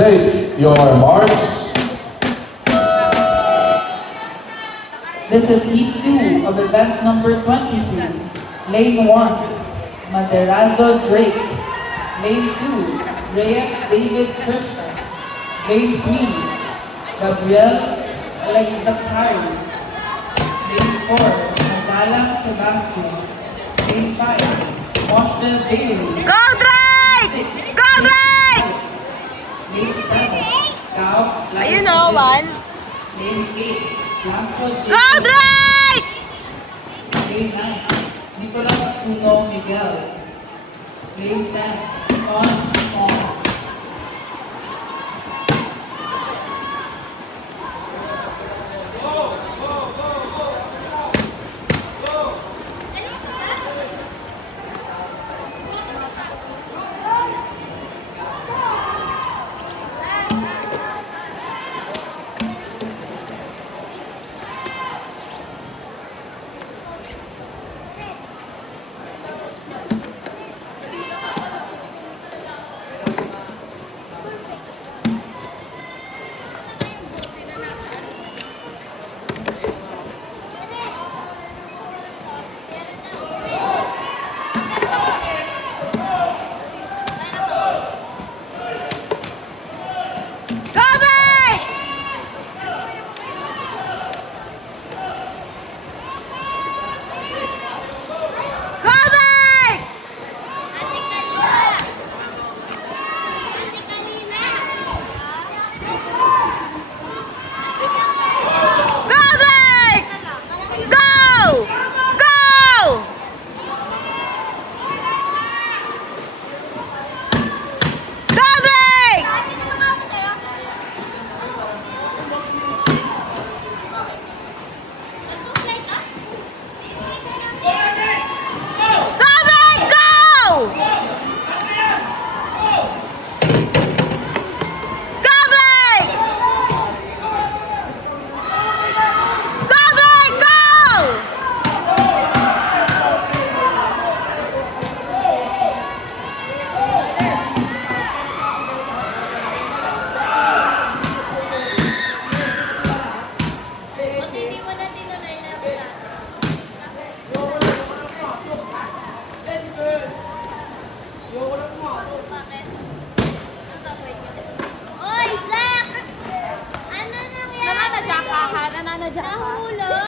Take your marks. This is heat 2 of event number 22. Lane 1, Maderazzo Drake. Lane 2, Reyes David Christian. Lane 3, Gabriel Alexakari. Lane 4, Nagalang Sebastian. Lane 5, Moshel Bailey. Go Drake! Go Drake! Lane 7, Cao Ayun o, one. Lane 8, Blanco J. Go Drake! Lane 9, Nicolas Uno Miguel. Lane 10, Sean Song. Go Drake! Go Drake! Go Drake! Go! Go! Go Drake! Go Drake! Go! Go Drake! Go Drake! Go! Oy, Zach! Ano nangyari? Nananadya ka ha? Nananadya ka? Nahulog?